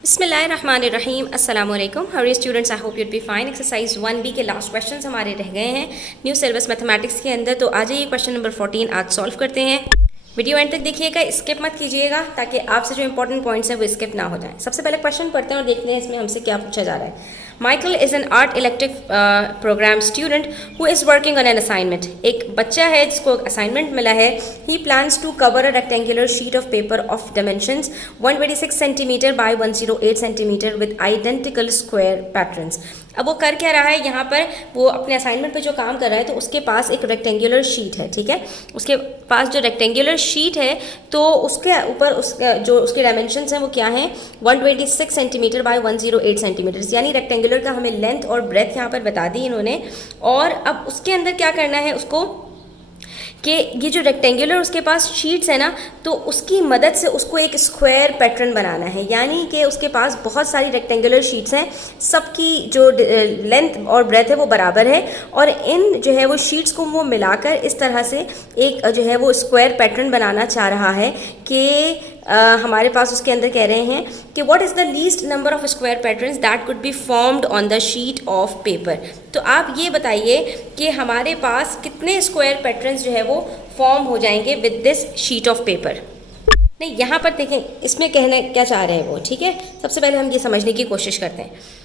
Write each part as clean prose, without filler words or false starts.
बिस्मिल्लाहिर्रहमानिर्रहीम अस्सलाम वालेकुम हमारे students, I hope you'd be fine. Exercise 1B के लास्ट क्वेश्चंस हमारे रह गए हैं न्यू सिलेबस मैथमेटिक्स के अंदर। तो आ जाइए क्वेश्चन नंबर 14 आज सॉल्व करते हैं। वीडियो एंड तक देखिएगा, स्किप मत कीजिएगा ताकि आपसे जो इंपॉर्टेंट पॉइंट्स हैं वो स्किप ना हो जाए। सबसे पहले क्वेश्चन पढ़ते हैं और देखते हैं इसमें हमसे क्या पूछा जा रहा है। Michael is an art elective programme student who is working on an assignment. एक बच्चा है जिसको असाइनमेंट मिला है। He plans to cover a rectangular sheet of paper of dimensions 126 centimetre by 108 centimetre with identical square patterns. अब वो कर क्या रहा है, यहाँ पर वो अपने असाइनमेंट पे जो काम कर रहा है तो उसके पास एक रेक्टेंगुलर शीट है, ठीक है। उसके पास जो रेक्टेंगुलर शीट है तो उसके ऊपर उसके डायमेंशंस हैं वो क्या हैं, 126 सेंटीमीटर बाय 108 सेंटीमीटर, यानी रेक्टेंगुलर का हमें लेंथ और ब्रेथ यहाँ पर बता दी इन्होंने। और अब उसके अंदर क्या करना है उसको कि ये जो रेक्टेंगुलर उसके पास शीट्स है ना, तो उसकी मदद से उसको एक स्क्वायर पैटर्न बनाना है। यानी कि उसके पास बहुत सारी रेक्टेंगुलर शीट्स हैं, सबकी जो लेंथ और ब्रेथ है वो बराबर है, और इन जो है वो शीट्स को वो मिलाकर इस तरह से एक जो है वो स्क्वायर पैटर्न बनाना चाह रहा है कि हमारे पास उसके अंदर कह रहे हैं कि what is the least number of square patterns that could be formed on the sheet of paper. तो आप ये बताइए कि हमारे पास कितने स्क्वायर पैटर्न्स जो है वो फॉर्म हो जाएंगे with this sheet of paper. नहीं, यहाँ पर देखें इसमें कहना क्या चाह रहे हैं वो, ठीक है। सबसे पहले हम ये समझने की कोशिश करते हैं।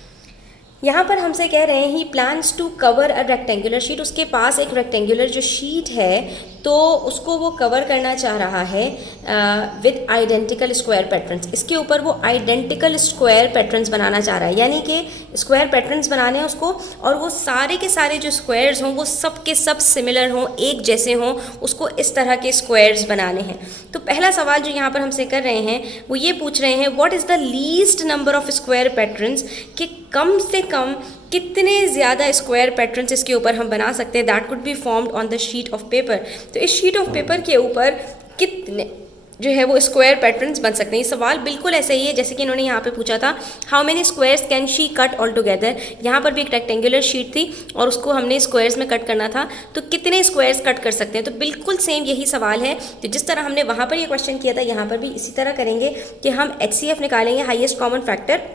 यहाँ पर हमसे कह रहे हैं he plans to cover a rectangular sheet. उसके पास एक रेक्टेंगुलर जो शीट है तो उसको वो कवर करना चाह रहा है विद आइडेंटिकल स्क्वायर पैटर्न्स। इसके ऊपर वो आइडेंटिकल स्क्वायर पैटर्न्स बनाना चाह रहा है, यानी कि स्क्वायर पैटर्न्स बनाने हैं उसको, और वो सारे के सारे जो स्क्वायर्स हों वो सब के सब सिमिलर हों, एक जैसे हों, उसको इस तरह के स्क्वायर्स बनाने हैं। तो पहला सवाल जो यहाँ पर हमसे कर रहे हैं वो ये पूछ रहे हैं what is the least number of square patterns, कि कम से कम कितने ज़्यादा स्क्वायर पैटर्न्स इसके ऊपर हम बना सकते हैं that could be formed on the sheet of paper. तो इस शीट ऑफ पेपर के ऊपर कितने जो है वो स्क्वायर पैटर्न्स बन सकते हैं। ये सवाल बिल्कुल ऐसा ही है जैसे कि इन्होंने यहाँ पे पूछा था how many squares can she cut all together. यहाँ पर भी एक रेक्टेंगुलर शीट थी और उसको हमने स्क्वायर्स में कट करना था, तो कितने स्क्वायर्स कट कर सकते हैं। तो बिल्कुल सेम यही सवाल है। तो जिस तरह हमने वहाँ पर ये क्वेश्चन किया था यहाँ पर भी इसी तरह करेंगे कि हम HCF निकालेंगे, हाईएस्ट कॉमन फैक्टर।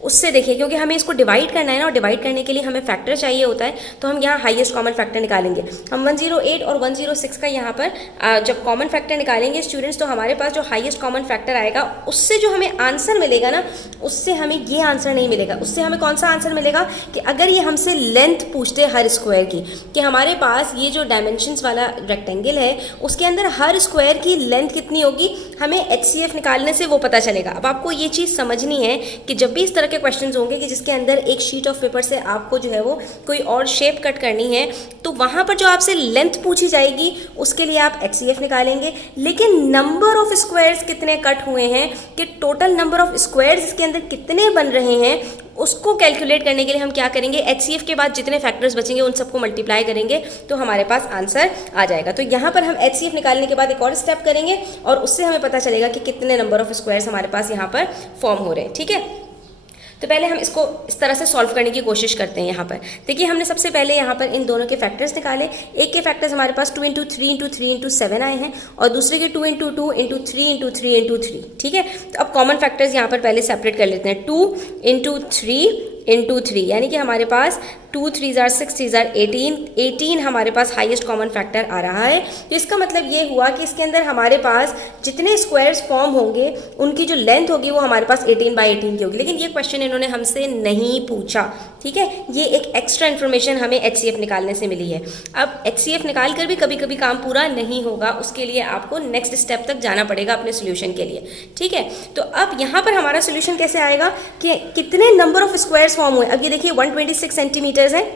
उससे देखिए क्योंकि हमें इसको डिवाइड करना है ना, और डिवाइड करने के लिए हमें फैक्टर चाहिए होता है, तो हम यहाँ हाईएस्ट कॉमन फैक्टर निकालेंगे। हम 108 और 106 का यहाँ पर जब कॉमन फैक्टर निकालेंगे स्टूडेंट्स, तो हमारे पास जो हाईएस्ट कॉमन फैक्टर आएगा उससे जो हमें आंसर मिलेगा ना, उससे हमें ये आंसर नहीं मिलेगा। उससे हमें कौन सा आंसर मिलेगा कि अगर ये हमसे लेंथ पूछते हर स्क्वायर की, कि हमारे पास ये जो डायमेंशंस वाला रेक्टेंगल है उसके अंदर हर स्क्वायर की लेंथ कितनी होगी, हमें HCF निकालने से वो पता चलेगा। अब आपको ये चीज़ समझनी है कि जब भी इस तरह के क्वेश्चंस होंगे कि जिसके अंदर एक शीट ऑफ पेपर से आपको जो है वो कोई और शेप कट करनी है, तो वहां पर जो आपसे लेंथ पूछी जाएगी उसके लिए आप HCF निकालेंगे। लेकिन नंबर ऑफ स्क्वायर्स कितने कट हुए हैं, कि टोटल नंबर ऑफ स्क्वायर्स इसके अंदर कितने बन रहे हैं, उसको कैलकुलेट करने के लिए हम क्या करेंगे, HCF के बाद जितने फैक्टर्स बचेंगे उन सबको मल्टीप्लाई करेंगे तो हमारे पास आंसर आ जाएगा। तो यहाँ पर हम HCF निकालने के बाद एक और स्टेप करेंगे और उससे हमें पता चलेगा कि कितने नंबर ऑफ स्क्वायर्स हमारे पास यहाँ पर फॉर्म हो रहे हैं, ठीक है। तो पहले हम इसको इस तरह से सॉल्व करने की कोशिश करते हैं। यहाँ पर देखिए हमने सबसे पहले यहाँ पर इन दोनों के फैक्टर्स निकाले। एक के फैक्टर्स हमारे पास 2 × 3 × 3 × 7 आए हैं और दूसरे के 2 × 2 × 3 × 3 × 3, ठीक है। तो अब कॉमन फैक्टर्स यहाँ पर पहले सेपरेट कर लेते हैं। 2 × 3 × 3, यानी कि हमारे पास 2 3 6 3 18, 18 हमारे पास हाईएस्ट कॉमन फैक्टर आ रहा है। तो इसका मतलब ये हुआ कि इसके अंदर हमारे पास जितने स्क्वायर्स फॉर्म होंगे उनकी जो लेंथ होगी वो हमारे पास 18/18 की होगी। लेकिन ये क्वेश्चन इन्होंने हमसे नहीं पूछा, ठीक है। ये एक एक्स्ट्रा इन्फॉर्मेशन हमें HCF निकालने से मिली है। अब HCF निकाल कर भी कभी कभी काम पूरा नहीं होगा, उसके लिए आपको नेक्स्ट स्टेप तक जाना पड़ेगा अपने सोल्यूशन के लिए, ठीक है। तो अब यहाँ पर हमारा सोल्यूशन कैसे आएगा कि कितने नंबर ऑफ स्क्वायर्स फॉर्म हुए। अब ये देखिए 126 सेंटीमीटर्स है।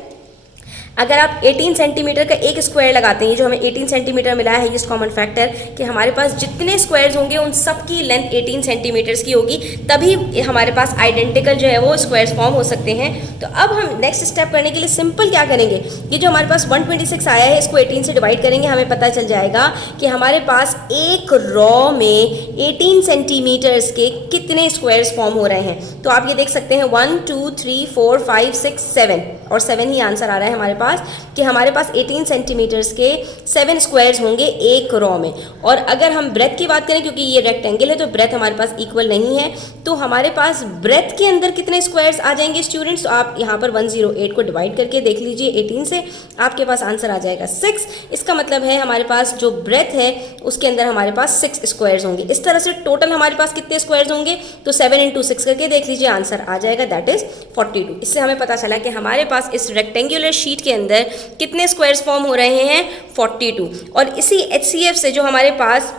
अगर आप 18 सेंटीमीटर का एक स्क्वायर लगाते हैं, जो हमें 18 सेंटीमीटर मिला है इस कॉमन फैक्टर, कि हमारे पास जितने स्क्वायर्स होंगे उन सब की लेंथ 18 सेंटीमीटर्स की होगी, तभी हमारे पास आइडेंटिकल जो है वो स्क्वायर्स फॉर्म हो सकते हैं। तो अब हम नेक्स्ट स्टेप करने के लिए सिंपल क्या करेंगे, ये जो हमारे पास 126 आया है इसको 18 से डिवाइड करेंगे, हमें पता चल जाएगा कि हमारे पास एक रॉ में 18 सेंटीमीटर्स के कितने स्क्वायर्स फॉर्म हो रहे हैं। तो आप ये देख सकते हैं 1 2 3 4 5 6 7 और 7 ही आंसर आ रहा है हमारे पास कि हमारे पास 18 सेंटीमीटर्स के 7 स्क्वायर्स होंगे एक रॉ में। और अगर हम ब्रेथ की बात करें, क्योंकि ये रेक्टेंगल है तो ब्रेथ हमारे पास इक्वल नहीं है, तो हमारे पास ब्रेथ के अंदर कितने स्क्वायर्स आ जाएंगे स्टूडेंट्स? तो आप यहाँ पर 108 को डिवाइड करके देख लीजिए 18 से, आपके पास आंसर आ जाएगा 6। इसका मतलब है हमारे पास जो ब्रेथ है उसके अंदर हमारे पास 6 स्क्वायर्स होंगे। इस तरह से टोटल हमारे पास कितने स्क्वायर्स होंगे? तो 7 × 6 करके देख लीजिए, आंसर आ जाएगा, दैट इज 42। इससे हमें पता चला कि हमारे पास इस रेक्टेंगुलर शीट के अंदर कितने स्क्वायर्स फॉर्म हो रहे हैं? 42। और इसी HCF से जो हमारे पास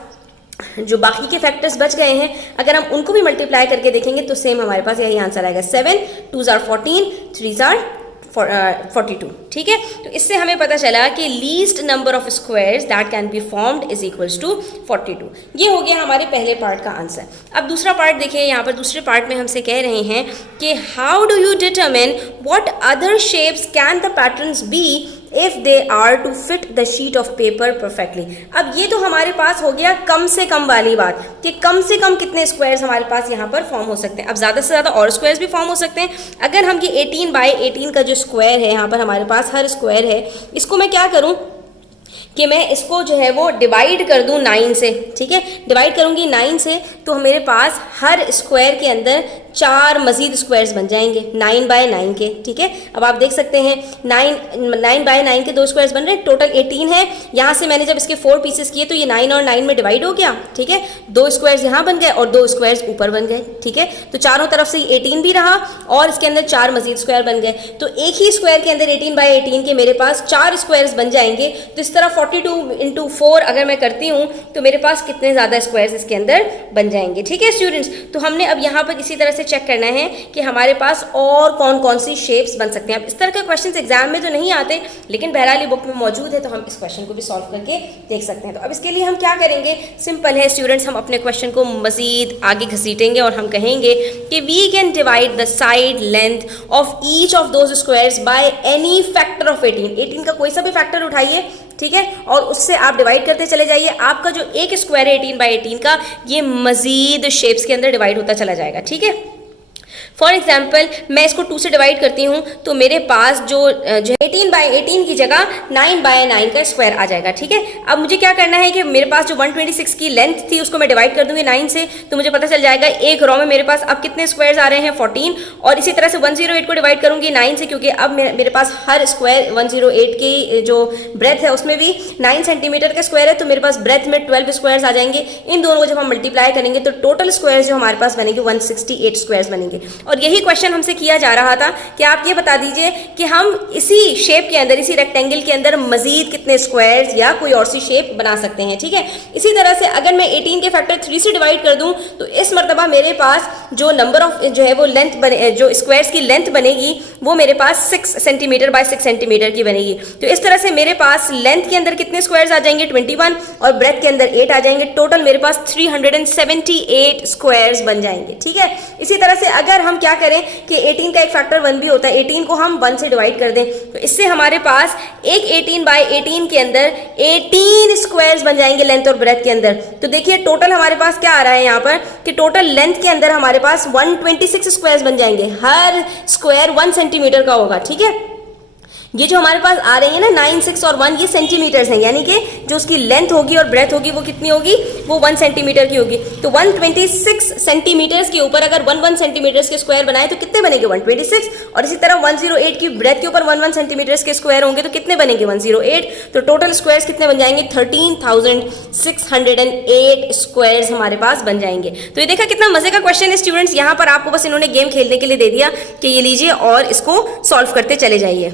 जो बाकी के फैक्टर्स बच गए हैं, अगर हम उनको भी मल्टीप्लाई करके देखेंगे तो सेम हमारे पास यही आंसर आएगा, 7 2s are 14 3s are 42। ठीक है, तो इससे हमें पता चला कि least number of squares that can be formed is equals to 42। ये हो गया हमारे पहले पार्ट का आंसर। अब दूसरा पार्ट देखिए, यहाँ पर दूसरे पार्ट में हमसे कह रहे हैं कि how do you determine what other shapes can the patterns be if they are to fit the sheet of paper perfectly. अब ये तो हमारे पास हो गया कम से कम वाली बात कि कम से कम कितने स्क्वायर्स हमारे पास यहाँ पर फॉर्म हो सकते हैं। अब ज़्यादा से ज़्यादा और स्क्वायर्स भी फॉर्म हो सकते हैं। अगर हम ये 18 बाई 18 का जो स्क्वायर है, यहाँ पर हमारे पास हर स्क्वायर है, इसको मैं क्या करूँ कि मैं इसको जो है वो डिवाइड कर दूं 9 से। ठीक है, डिवाइड करूंगी 9 से तो मेरे पास हर स्क्वायर के अंदर 4 मजीद स्क्वायर्स बन जाएंगे 9 बाय 9 के। ठीक है, अब आप देख सकते हैं 9 बाय 9 के 2 स्क्वायर्स बन रहे हैं, टोटल 18 है। यहाँ से मैंने जब इसके 4 पीसेस किए तो ये 9 और 9 में डिवाइड हो गया। ठीक है, 2 स्क्वायर्स यहाँ बन गए और 2 स्क्वायर्स ऊपर बन गए। ठीक है, तो चारों तरफ से 18 भी रहा और इसके अंदर 4 मजीद स्क्वायर बन गए। तो एक ही स्क्वायर के अंदर 18 बाय 18 के मेरे पास 4 स्क्वायर्स बन जाएंगे। तो इस तरह 42 × 4 अगर मैं करती हूँ तो मेरे पास कितने ज़्यादा स्क्वायर्स इसके अंदर बन जाएंगे। ठीक है स्टूडेंट्स, तो हमने अब यहाँ पर इसी तरह से चेक करना है कि हमारे पास और कौन कौन सी शेप्स बन सकते हैं। अब इस तरह के क्वेश्चंस एग्जाम में तो नहीं आते, लेकिन बहरहाल बुक में मौजूद है तो हम इस क्वेश्चन को भी सॉल्व करके देख सकते हैं। तो अब इसके लिए हम क्या करेंगे? सिंपल है स्टूडेंट्स, हम अपने क्वेश्चन को मजीद आगे घसीटेंगे और हम कहेंगे कि we can divide the side length of each of those squares by any factor of 18 का कोई सा भी फैक्टर उठाइए। ठीक है, और उससे आप डिवाइड करते चले जाइए। आपका जो एक स्क्वायर है 18 बाई 18 का, ये मजीद शेप्स के अंदर डिवाइड होता चला जाएगा। ठीक है, फॉर एग्जाम्पल मैं इसको 2 से डिवाइड करती हूँ तो मेरे पास जो 18 बाई 18 की जगह 9 बाय 9 का स्क्वायर आ जाएगा। ठीक है, अब मुझे क्या करना है कि मेरे पास जो 126 की लेंथ थी उसको मैं डिवाइड कर दूंगी 9 से, तो मुझे पता चल जाएगा एक रॉ में मेरे पास अब कितने स्क्वायर्स आ रहे हैं 14। और इसी तरह से 108 को डिवाइड करूंगी 9 से, क्योंकि अब मेरे पास हर स्क्वायर 108 की जो ब्रेथ है उसमें भी 9 सेंटीमीटर का स्क्वायर है, तो मेरे पास ब्रेथ में 12 स्क्वायर्स आ जाएंगे। इन दोनों को जब हम मल्टीप्लाई करेंगे तो टोटल स्क्वायर्स जो हमारे पास बनेंगे 168 स्क्वायर्स बनेंगे। और यही क्वेश्चन हमसे किया जा रहा था कि आप ये बता दीजिए कि हम इसी शेप के अंदर, इसी रेक्टेंगल के अंदर मजीद कितने स्क्वायर्स या कोई और सी शेप बना सकते हैं। ठीक है, इसी तरह से अगर मैं 18 के फैक्टर 3 से डिवाइड कर दूं तो इस मर्तबा मेरे पास जो नंबर ऑफ जो है वो लेंथ बने, जो स्क्वायर्स की लेंथ बनेगी वो मेरे पास 6 सेंटीमीटर बाय 6 सेंटीमीटर की बनेगी। तो इस तरह से मेरे पास लेंथ के अंदर कितने स्क्वायर्स आ जाएंगे 21 और ब्रेथ के अंदर 8 आ जाएंगे। टोटल मेरे पास 378 स्क्वायर्स बन जाएंगे। ठीक है, इसी तरह से अगर हम क्या करें कि 18 का एक फैक्टर 1 भी होता है, 18 को हम 1 से डिवाइड कर दें तो इससे हमारे पास एक 18 बाय 18 के अंदर 18 स्क्वायर्स बन जाएंगे लेंथ और ब्रेथ के अंदर। तो देखिए टोटल हमारे पास क्या आ रहा है यहाँ पर कि टोटल लेंथ के अंदर हमारे पास 126 स्क्वायर्स बन जाएंगे। हर स्क्वायर 1 सेंटीमीटर का होगा। ठीक है, ये जो हमारे पास आ रही है ना 9, 6 और 1, ये सेंटीमीटर्स हैं, यानी कि जो उसकी लेंथ होगी और ब्रेथ होगी वो कितनी होगी, वो 1 सेंटीमीटर की होगी। तो 126 सेंटीमीटर्स के ऊपर अगर 1 सेंटीमीटर्स के स्क्वायर बनाए तो कितने बनेंगे 126, और इसी तरह 108 की ब्रेथ के ऊपर 1 सेंटीमीटर्स के स्क्वायर होंगे तो कितने बनेंगे 108। तो टोटल स्क्वायर्स कितने बन जाएंगे 13,608 स्क्वायर्स हमारे पास बन जाएंगे। तो ये देखा कितना मजे का क्वेश्चन है स्टूडेंट्स, यहाँ पर आपको बस इन्होंने गेम खेलने के लिए दे दिया कि ये लीजिए और इसको सॉल्व करते चले जाइए।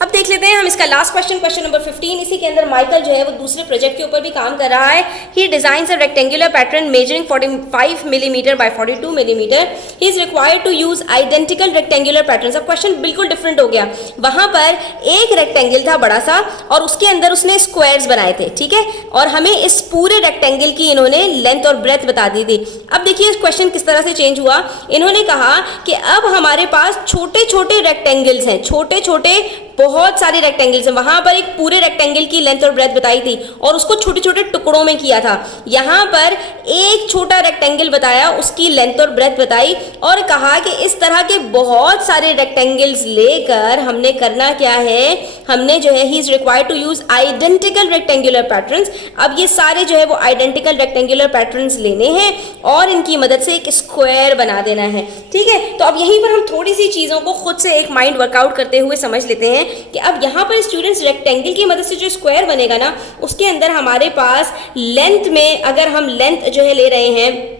अब देख लेते हैं हम इसका लास्ट क्वेश्चन, क्वेश्चन नंबर 15। इसी के अंदर माइकल जो है वो दूसरे प्रोजेक्ट के ऊपर भी काम कर रहा है। He designs a rectangular pattern measuring 45 millimetre by 42 millimetre. He is required to use identical rectangular pattern. अब क्वेश्चन बिल्कुल डिफरेंट हो गया। वहां पर एक रेक्टेंगल था बड़ा सा और उसके अंदर उसने स्क्वायर्स बनाए थे। ठीक है, और हमें इस पूरे रेक्टेंगल की इन्होंने लेंथ और ब्रेथ बता दी थी। अब देखिए इस क्वेश्चन किस तरह से चेंज हुआ। इन्होंने कहा कि अब हमारे पास छोटे छोटे रेक्टेंगल्स हैं, छोटे छोटे बहुत सारे रेक्टेंगल्स हैं। वहां पर एक पूरे रेक्टेंगल की लेंथ और ब्रेथ बताई थी और उसको छोटे छोटे टुकड़ों में किया था। यहाँ पर एक छोटा रेक्टेंगल बताया, उसकी लेंथ और ब्रेथ बताई और कहा कि इस तरह के बहुत सारे रेक्टेंगल्स लेकर हमने करना क्या है, हमने जो है he is required to use identical rectangular patterns. अब ये सारे जो है वो आइडेंटिकल रेक्टेंगुलर पैटर्न्स लेने हैं और इनकी मदद से एक स्क्वायर बना देना है। ठीक है, तो अब यहीं पर हम थोड़ी सी चीज़ों को खुद से एक माइंड वर्कआउट करते हुए समझ लेते हैं कि अब यहाँ पर स्टूडेंट्स रेक्टेंगल की मदद से जो स्क्वायर बनेगा ना, उसके अंदर हमारे पास लेंथ में अगर हम लेंथ जो है ले रहे हैं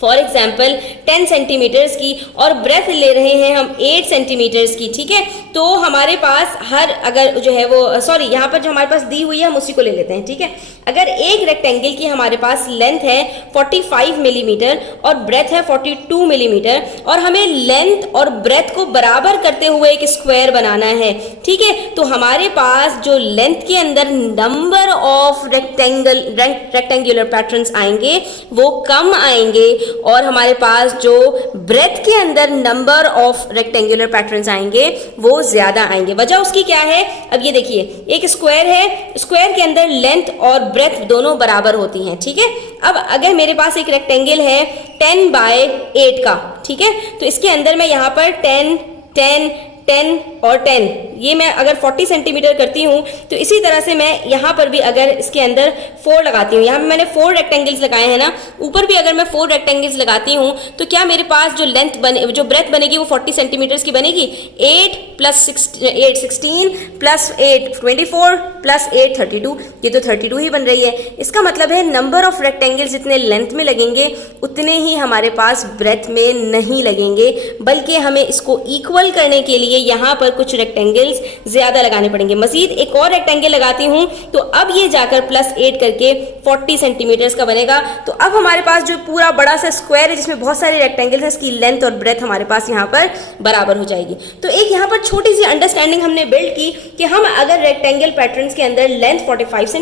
फॉर एग्जाम्पल 10 सेंटीमीटर्स की और ब्रेथ ले रहे हैं हम 8 सेंटीमीटर्स की। ठीक है, तो हमारे पास हर अगर जो है वो यहाँ पर जो हमारे पास दी हुई है हम उसी को ले लेते हैं। ठीक है, अगर एक रेक्टेंगल की हमारे पास लेंथ है 45 मिलीमीटर और ब्रेथ है 42 मिलीमीटर और हमें लेंथ और ब्रेथ को बराबर करते हुए एक स्क्वायर बनाना है। ठीक है, तो हमारे पास जो लेंथ के अंदर नंबर ऑफ रेक्टेंगुलर पैटर्न्स आएंगे वो कम आएंगे और हमारे पास जो ब्रेथ के अंदर नंबर ऑफ रेक्टेंगुलर पैटर्न्स आएंगे वो ज्यादा आएंगे। वजह उसकी क्या है, अब ये देखिए एक स्क्वायर है, स्क्वायर के अंदर लेंथ और ब्रेथ दोनों बराबर होती हैं। ठीक है, अब अगर मेरे पास एक रेक्टेंगल है 10 बाय 8 का, ठीक है, तो इसके अंदर मैं यहाँ पर 10, 10, 10 और 10 ये मैं अगर 40 सेंटीमीटर करती हूँ तो इसी तरह से मैं यहाँ पर भी अगर इसके अंदर 4 लगाती हूँ, यहाँ पे मैंने 4 रेक्टेंगल्स लगाए हैं ना, ऊपर भी अगर मैं 4 रेक्टेंगल्स लगाती हूँ तो क्या मेरे पास जो लेंथ बने, जो ब्रेथ बनेगी वो 40 सेंटीमीटर्स की बनेगी। 8 + 8 16 प्लस 8 24 प्लस 8 32, ये तो 32 ही बन रही है। इसका मतलब है नंबर ऑफ रेक्टेंगल्स जितने लेंथ में लगेंगे उतने ही हमारे पास ब्रेथ में नहीं लगेंगे, बल्कि हमें इसको इक्वल करने के लिए यहाँ पर कुछ रेक्टेंगल्स ज्यादा लगाने पड़ेंगे। मजीद एक और रेक्टेंगल लगाती हूँ तो अब ये जाकर +8 करके 40 सेंटीमीटर्स का बनेगा। तो अब हमारे पास जो पूरा बड़ा सा स्क्वायर है जिसमें बहुत सारे रेक्टेंगल्स हैं, इसकी लेंथ और ब्रेथ हमारे पास यहाँ पर बराबर हो जाएगी। तो एक यहाँ पर छोटी सी अंडरस्टैंडिंग हमने बिल्ड की कि हम अगर रेक्टेंगल पैटर्न्स के अंदर लेंथ 45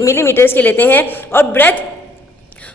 मिलीमीटर्स की लेते हैं और ब्रेथ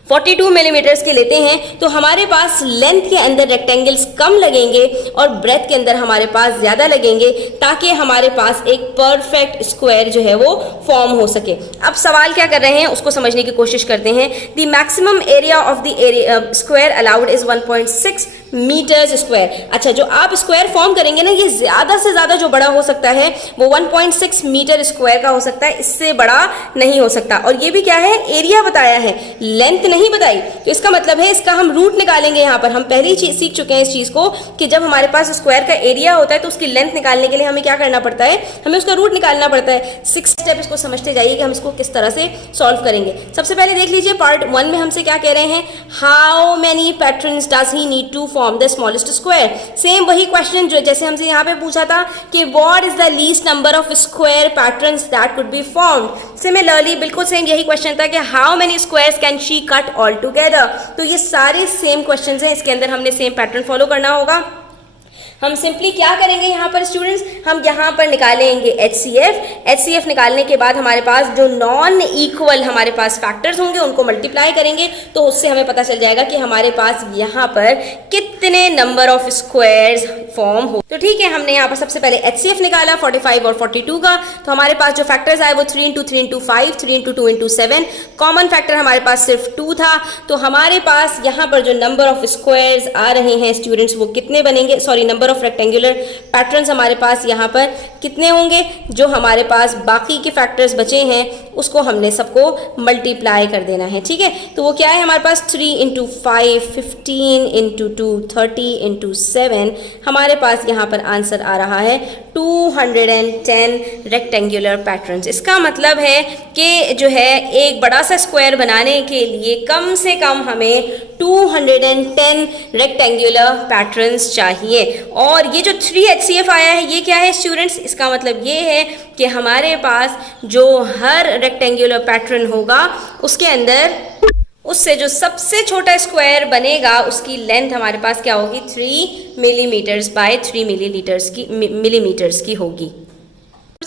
42 मिलीमीटर्स के लेते हैं तो हमारे पास लेंथ के अंदर रेक्टेंगल्स कम लगेंगे और ब्रेथ के अंदर हमारे पास ज़्यादा लगेंगे, ताकि हमारे पास एक परफेक्ट स्क्वायर जो है वो फॉर्म हो सके। अब सवाल क्या कर रहे हैं उसको समझने की कोशिश करते हैं। The maximum area of the square allowed is 1.6 metres square. अच्छा, जो आप स्क्वायर फॉर्म करेंगे ना, ये ज़्यादा से ज़्यादा जो बड़ा हो सकता है वो 1.6 मीटर स्क्वायर का हो सकता है, इससे बड़ा नहीं हो सकता। और ये भी क्या है, एरिया बताया है, लेंथ नहीं बताई। तो इसका मतलब है इसका हम रूट निकालेंगे। यहाँ पर हम पहले ही सीख चुके हैं इस चीज़ को कि जब हमारे पास स्क्वायर का एरिया होता है तो उसकी लेंथ निकालने के लिए हमें क्या करना पड़ता है, हमें उसका रूट निकालना पड़ता है। 6 स्टेप इसको समझते जाइए कि हम इसको किस तरह से सॉल्व करेंगे। सबसे पहले देख लीजिए पार्ट 1 में हमसे क्या कह रहे हैं, how many patterns does he need to form the smallest square. Same वही क्वेश्चन जो जैसे हमसे यहाँ पे पूछा था कि what is the least number of square patterns that could be formed. Similarly बिल्कुल सेम यही क्वेश्चन था कि how many squares can she cut all together. तो ये सारे सेम क्वेश्चंस हैं, इसके अंदर हमने सेम पैटर्न फॉलो करना होगा। हम सिंपली क्या करेंगे यहाँ पर स्टूडेंट्स, हम यहाँ पर निकालेंगे HCF निकालने के बाद हमारे पास जो नॉन इक्वल हमारे पास फैक्टर्स होंगे उनको मल्टीप्लाई करेंगे, तो उससे हमें पता चल जाएगा कि हमारे पास यहाँ पर कितने नंबर ऑफ स्क्वायर्स फॉर्म हो। तो ठीक है, हमने यहाँ पर सबसे पहले HCF निकाला 45 और 42 का, तो हमारे पास जो फैक्टर्स आए वो 3 × 3 × 5, 3 × 2 × 7। कॉमन फैक्टर हमारे पास सिर्फ 2 था, तो हमारे पास यहाँ पर जो नंबर ऑफ स्क्वायर्स आ रहे हैं स्टूडेंट्स वो कितने बनेंगे, sorry number of rectangular patterns हमारे पास यहाँ पर कितने होंगे। जो हमारे पास बाकी के फैक्टर्स बचे हैं उसको हमने सबको मल्टीप्लाई कर देना है। ठीक है, तो वो क्या है हमारे पास 3 × 5, 15 × 2, 30 × 7। हमारे पास यहाँ पर आंसर आ रहा है 210 रेक्टेंगुलर पैटर्न्स। इसका मतलब है कि जो है एक बड़ा सा स्क्वायर बनाने के लिए कम से कम हमें 210 रेक्टेंगुलर पैटर्न्स चाहिए। और ये जो 3 HCF आया है ये क्या है स्टूडेंट्स, इसका मतलब ये है कि हमारे पास जो हर रेक्टेंगुलर पैटर्न होगा उसके अंदर उससे जो सबसे छोटा स्क्वायर बनेगा उसकी लेंथ हमारे पास क्या होगी, 3 मिलीमीटर्स बाय 3 मिलीमीटर्स की होगी।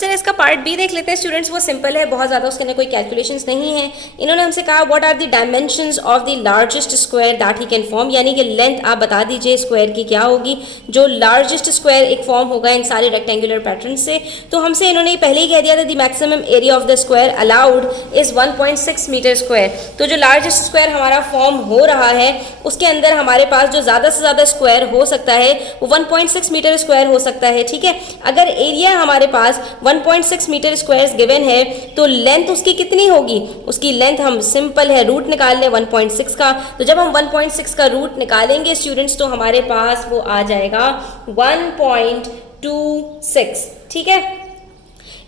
चलिए इसका पार्ट बी देख लेते हैं स्टूडेंट्स। वो सिंपल है, बहुत ज़्यादा उसके अंदर कोई कैलकुलेशंस नहीं है। इन्होंने हमसे कहा what are the dimensions of the largest square that he can form, यानी कि लेंथ आप बता दीजिए स्क्वायर की क्या होगी जो लार्जेस्ट स्क्वायर एक फॉर्म होगा इन सारे रेक्टेंगुलर पैटर्न से। तो हमसे इन्होंने पहले ही कह दिया था the maximum area of the square allowed is 1.6 metre square. तो जो लार्जेस्ट स्क्वायर हमारा फॉर्म हो रहा है उसके अंदर हमारे पास जो ज़्यादा से ज़्यादा स्क्वायर हो सकता है वो 1.6 मीटर स्क्वायर हो सकता है, ठीक है। अगर एरिया हमारे पास 1.6 मीटर स्क्वायर गिवन है तो लेंथ उसकी कितनी होगी, उसकी लेंथ हम सिंपल है रूट निकाल लें 1.6 का। तो जब हम 1.6 का रूट निकालेंगे स्टूडेंट्स तो हमारे पास वो आ जाएगा 1.26, ठीक है।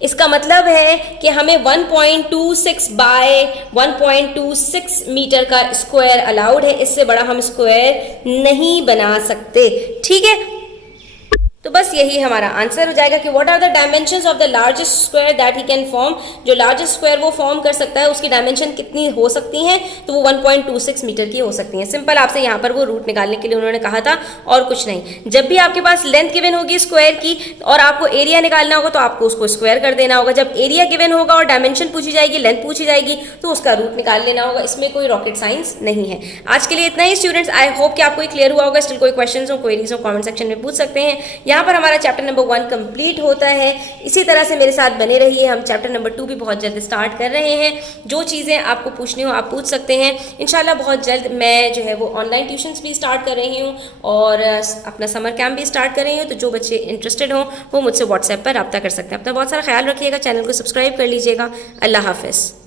इसका मतलब है कि हमें 1.26 बाय 1.26 मीटर का स्क्वायर अलाउड है, इससे बड़ा हम स्क्वायर नहीं बना सकते, ठीक है। तो बस यही हमारा आंसर हो जाएगा कि what are the dimensions of the largest square that he can form. जो लार्जेस्ट स्क्वायर वो फॉर्म कर सकता है उसकी डायमेंशन कितनी हो सकती हैं, तो वो 1.26 मीटर की हो सकती हैं। सिंपल आपसे यहाँ पर वो रूट निकालने के लिए उन्होंने कहा था और कुछ नहीं। जब भी आपके पास लेंथ गिवन होगी स्क्वायर की और आपको एरिया निकालना होगा तो आपको उसको स्क्वायर कर देना होगा। जब एरिया गिवन होगा और डायमेंशन पूछी जाएगी, लेंथ पूछी जाएगी, तो उसका रूट निकाल लेना होगा। इसमें कोई रॉकेट साइंस नहीं है। आज के लिए इतना ही स्टूडेंट्स। आई होप कि आपको क्लियर हुआ होगा। स्टिल कोई क्वेश्चन हो, क्वेरीज हो, कॉमेंट सेक्शन में पूछ सकते हैं। यहाँ पर हमारा चैप्टर नंबर 1 कंप्लीट होता है। इसी तरह से मेरे साथ बने रहिए। हम चैप्टर नंबर 2 भी बहुत जल्द स्टार्ट कर रहे हैं। जो चीज़ें आपको पूछनी हो आप पूछ सकते हैं। इंशाल्लाह बहुत जल्द मैं जो है वो ऑनलाइन ट्यूशन्स भी स्टार्ट कर रही हूँ और अपना समर कैंप भी स्टार्ट कर रही हूँ। तो जो बच्चे इंटरेस्टेड हों वो मुझसे व्हाट्सएप पर रब्ता कर सकते हैं। अपना बहुत सारा ख्याल रखिएगा। चैनल को सब्सक्राइब कर लीजिएगा। अल्लाह हाफिज़।